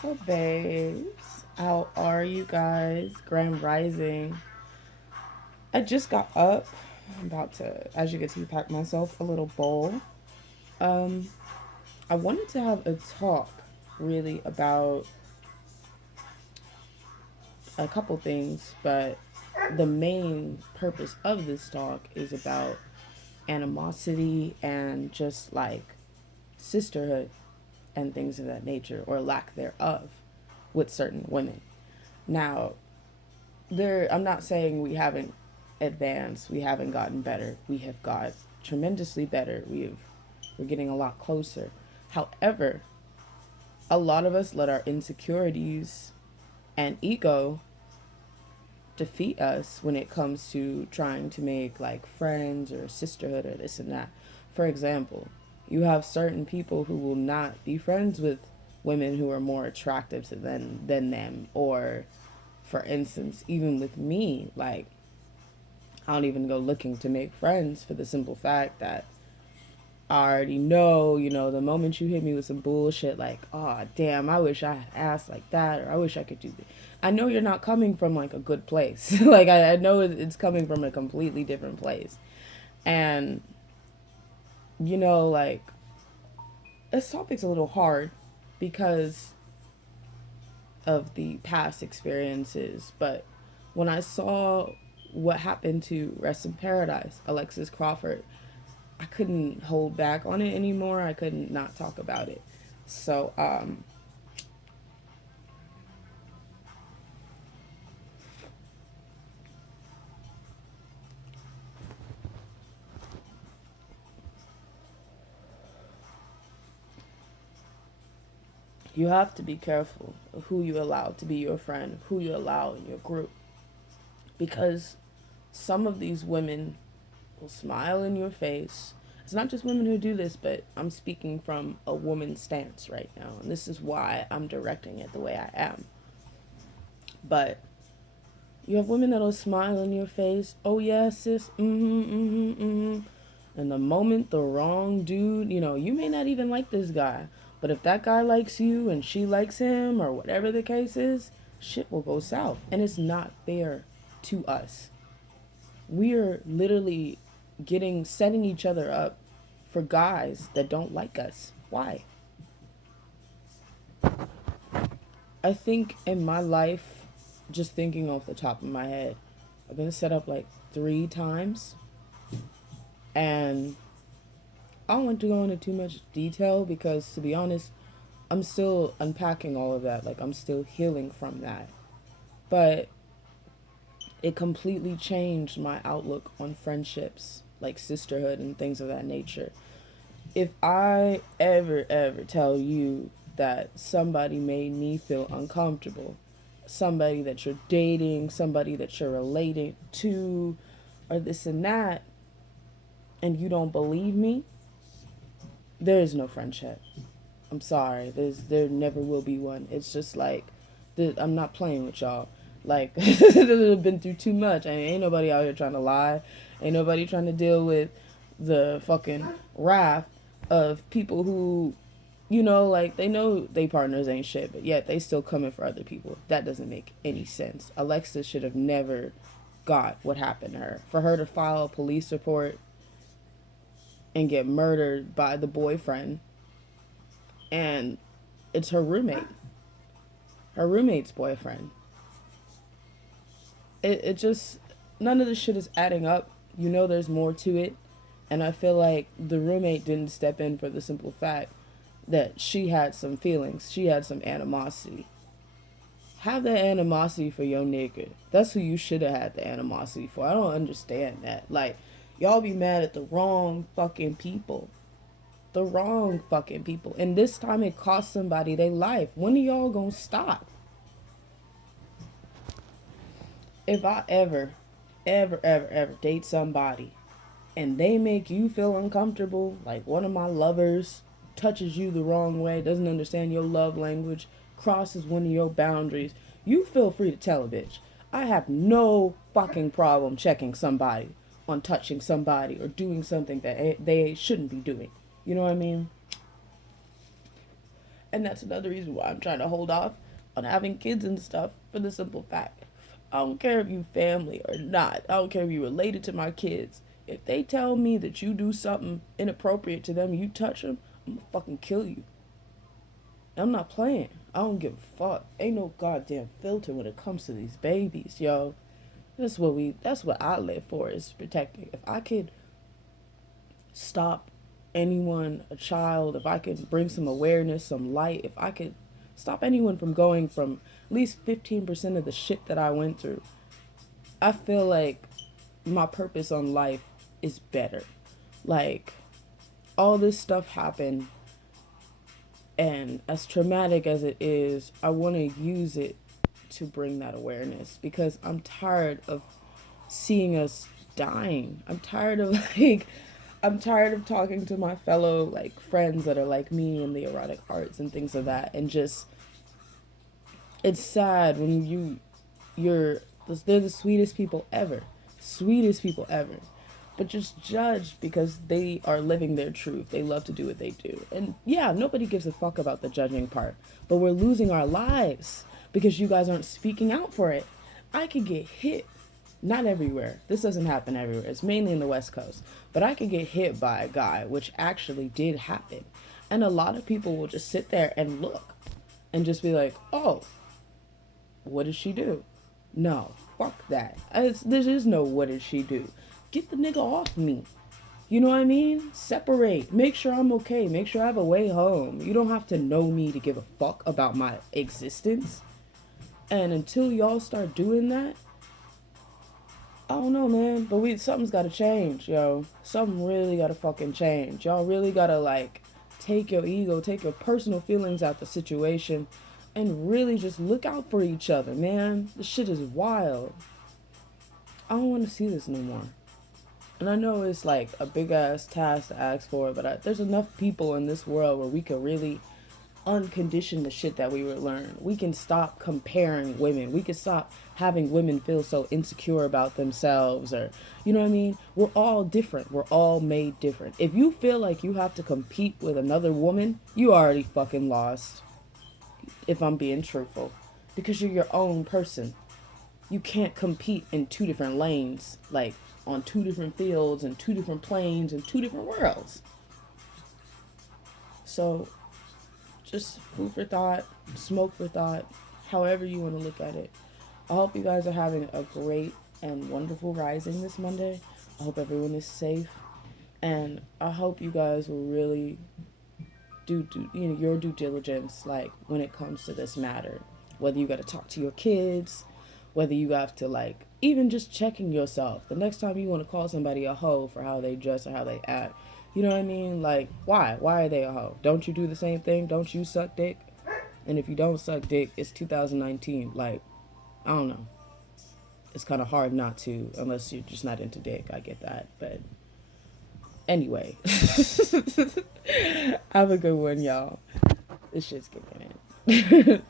What's up, babes? How are you guys? Grand Rising. I just got up. I'm about to, as you can see, pack myself a little bowl. Um, I wanted to have a talk really about a couple things, but the main purpose of this talk is about animosity and just like sisterhood and things of that nature, or lack thereof, with certain women. Now, I'm not saying we haven't advanced, we haven't gotten better. We have got tremendously better. We're getting a lot closer. However, a lot of us let our insecurities and ego defeat us when it comes to trying to make like friends or sisterhood or this and that. For example, you have certain people who will not be friends with women who are more attractive to them, or for instance, even with me, like I don't even go looking to make friends for the simple fact that I already know, the moment you hit me with some bullshit like, oh, damn, I wish I had asked like that, or I wish I could do this. I know you're not coming from like a good place. Like, I know it's coming from a completely different place. And, like, this topic's a little hard because of the past experiences. But when I saw what happened to Rest in Paradise, Alexis Crawford, I couldn't hold back on it anymore. I couldn't not talk about it. So, you have to be careful of who you allow to be your friend, who you allow in your group. Because some of these women will smile in your face. It's not just women who do this, but I'm speaking from a woman's stance right now. And this is why I'm directing it the way I am. But you have women that'll smile in your face. Oh, yeah, sis. And the moment the wrong dude, you may not even like this guy. But if that guy likes you and she likes him, or whatever the case is, shit will go south. And it's not fair to us. We're literally setting each other up for guys that don't like us. Why? I think in my life, just thinking off the top of my head, I've been set up like 3 times. And I don't want to go into too much detail because, to be honest, I'm still unpacking all of that. Like, I'm still healing from that. But it completely changed my outlook on friendships, like sisterhood and things of that nature. If I ever tell you that somebody made me feel uncomfortable, somebody that you're dating, somebody that you're related to, or this and that, and you don't believe me, there is no friendship. I'm sorry. There never will be one. It's just like, I'm not playing with y'all. Like, I've been through too much. Ain't nobody out here trying to lie. Ain't nobody trying to deal with the fucking wrath of people who, like, they know they partners ain't shit, but yet they still coming for other people. That doesn't make any sense. Alexa should have never got what happened to her. For her to file a police report and get murdered by the boyfriend, and it's her roommate's boyfriend. It just, none of this shit is adding up. There's more to it. And I feel like the roommate didn't step in for the simple fact that she had some feelings. She had some animosity. Have that animosity for your nigga. That's who you should have had the animosity for. I don't understand that. Like, y'all be mad at the wrong fucking people. The wrong fucking people. And this time it cost somebody their life. When are y'all gonna stop? If I ever date somebody and they make you feel uncomfortable, like one of my lovers touches you the wrong way, doesn't understand your love language, crosses one of your boundaries, you feel free to tell a bitch. I have no fucking problem checking somebody on touching somebody or doing something that they shouldn't be doing. You know what I mean? And that's another reason why I'm trying to hold off on having kids and stuff, for the simple fact, I don't care if you family or not. I don't care if you related to my kids. If they tell me that you do something inappropriate to them, you touch them, I'm gonna fucking kill you. I'm not playing. I don't give a fuck. Ain't no goddamn filter when it comes to these babies, yo. That's what I live for, is protecting. If I could stop anyone, a child, if I could bring some awareness, some light, if I could stop anyone from going from at least 15% of the shit that I went through, I feel like my purpose on life is better. Like, all this stuff happened, and as traumatic as it is, I want to use it to bring that awareness, because I'm tired of seeing us dying. I'm tired of talking to my fellow like friends that are like me in the erotic arts and things of that, and just, it's sad when they're the sweetest people ever. Sweetest people ever. But just judged because they are living their truth. They love to do what they do. And yeah, nobody gives a fuck about the judging part. But we're losing our lives because you guys aren't speaking out for it. I could get hit. Not everywhere. This doesn't happen everywhere. It's mainly in the West Coast. But I could get hit by a guy, which actually did happen. And a lot of people will just sit there and look and just be like, oh, what did she do? No, fuck that. There is no what did she do. Get the nigga off me. You know what I mean? Separate. Make sure I'm okay. Make sure I have a way home. You don't have to know me to give a fuck about my existence. And until y'all start doing that, I don't know, man. But something's gotta change, yo. Something really gotta fucking change. Y'all really gotta, like, take your ego, take your personal feelings out the situation, and really just look out for each other, man. This shit is wild. I don't want to see this no more. And I know it's like a big ass task to ask for, but there's enough people in this world where we can really uncondition the shit that we were learned. We can stop comparing women. We can stop having women feel so insecure about themselves, or, you know what I mean? We're all different. We're all made different. If you feel like you have to compete with another woman, you already fucking lost. If I'm being truthful, because you're your own person. You can't compete in two different lanes, like on two different fields and two different planes and two different worlds. So just food for thought, smoke for thought, however you want to look at it. I hope you guys are having a great and wonderful rising this Monday. I hope everyone is safe, and I hope you guys will really do your due diligence, like, when it comes to this matter. Whether you got to talk to your kids, whether you have to, like, even just checking yourself. The next time you want to call somebody a hoe for how they dress or how they act, you know what I mean? Like, why? Why are they a hoe? Don't you do the same thing? Don't you suck dick? And if you don't suck dick, it's 2019. Like, I don't know. It's kind of hard not to, unless you're just not into dick. I get that. But anyway. Have a good one, y'all. This shit's kicking in.